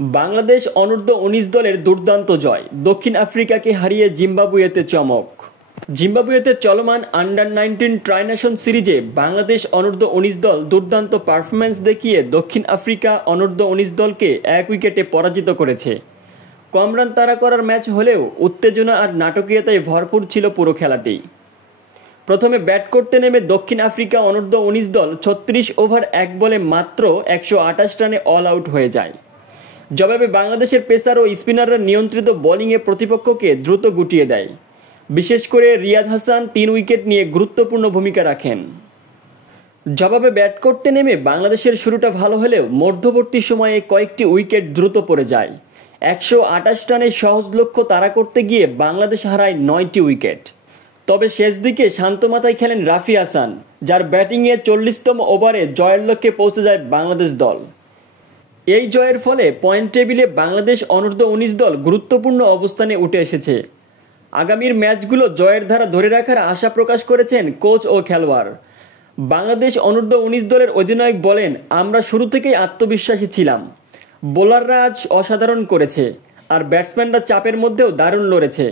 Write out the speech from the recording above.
বাংলাদেশ অনূর্ধ্ব-১৯ দলের দুর্দান্ত জয়, দক্ষিণ আফ্রিকাকে হারিয়ে জিম্বাবুয়েতে চমক। জিম্বাবুয়েতে চলমান আন্ডার-19 ট্রাইনেশন সিরিজে বাংলাদেশ অনূর্ধ্ব-১৯ দল দুর্দান্ত পারফরম্যান্স দেখিয়ে দক্ষিণ আফ্রিকা অনূর্ধ্ব-১৯ দলকে ১ উইকেটে পরাজিত করেছে। কম রান তাড়া করার ম্যাচ হলেও উত্তেজনা আর নাটকীয়তায় ভরপুর ছিল পুরো খেলাটি। প্রথমে ব্যাট করতে নেমে দক্ষিণ আফ্রিকা অনূর্ধ্ব-১৯ দল ৩৬ ওভার ১ বলে মাত্র ১২৮ রানে অল আউট হয়ে যায়। জবাবে বাংলাদেশের পেসার ও স্পিনাররা নিয়ন্ত্রিত বোলিংয়ে প্রতিপক্ষকে দ্রুত গুটিয়ে দেয়। বিশেষ করে রিয়াদ হাসান ৩ উইকেট নিয়ে গুরুত্বপূর্ণ ভূমিকা রাখেন। জবাবে ব্যাট করতে নেমে বাংলাদেশের শুরুটা ভালো হলেও মধ্যবর্তী সময়ে কয়েকটি উইকেট দ্রুত পড়ে যায়। ১২৮ রানের সহজ লক্ষ্য তাড়া করতে গিয়ে বাংলাদেশ হারায় ৯টি উইকেট। তবে শেষ দিকে শান্ত মাথায় খেলেন রাফি হাসান, যার ব্যাটিংয়ে ৪০তম ওভারে জয়ের লক্ষ্যে পৌঁছে যায় বাংলাদেশ দল। এই জয়ের ফলে পয়েন্ট টেবিলে বাংলাদেশ অনূর্ধ্ব-১৯ দল গুরুত্বপূর্ণ অবস্থানে উঠে এসেছে। আগামীর ম্যাচগুলো জয়ের ধারা ধরে রাখার আশা প্রকাশ করেছেন কোচ ও খেলোয়াড়। বাংলাদেশ অনূর্ধ্ব-১৯ দলের অধিনায়ক বলেন, আমরা শুরু থেকেই আত্মবিশ্বাসী ছিলাম। বোলাররা আজ অসাধারণ করেছে, আর ব্যাটসম্যানরা চাপের মধ্যেও দারুণ লড়েছে।